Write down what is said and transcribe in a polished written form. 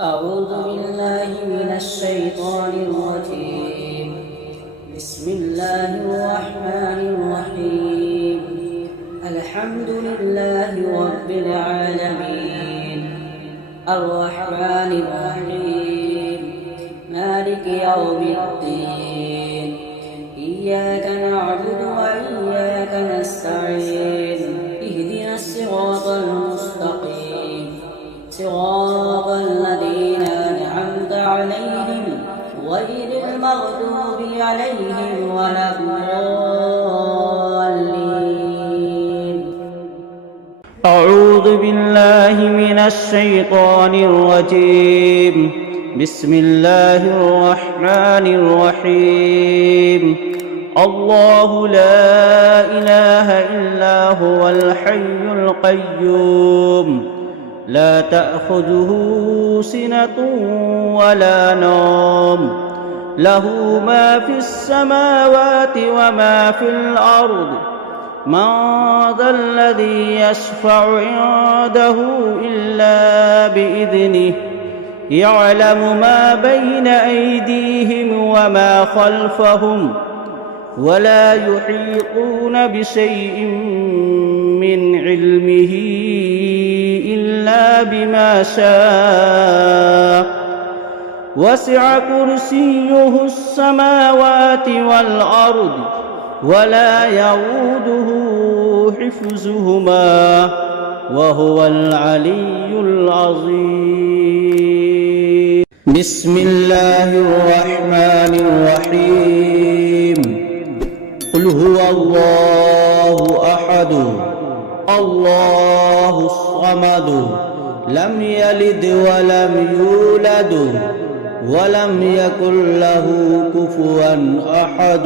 أعوذ بالله من الشيطان الرجيم. بسم الله الرحمن الرحيم. الحمد لله رب العالمين الرحمن الرحيم مالك يوم الدين إياك نعبد وإياك نستعين اهدنا الصراط المستقيم صراط الذين أنعمت عليهم غير المغضوب عليهم ولا الضالين. أعوذ بالله من الشيطان الرجيم. بسم الله الرحمن الرحيم. الله لا إله إلا هو الحي القيوم لا تأخذه سنة ولا نوم له ما في السماوات وما في الأرض من ذا الذي يشفع عنده إلا بإذنه يعلم ما بين أيديهم وما خلفهم ولا يحيطون بشيء من علمه إلا بما شاء وسع كرسيه السماوات والأرض ولا يؤوده حفظهما وهو العلي العظيم. بسم الله الرحمن الرحيم. قل هو الله أحد الله الصمد لم يلد ولم يولد ولم يكن له كفوا أحد.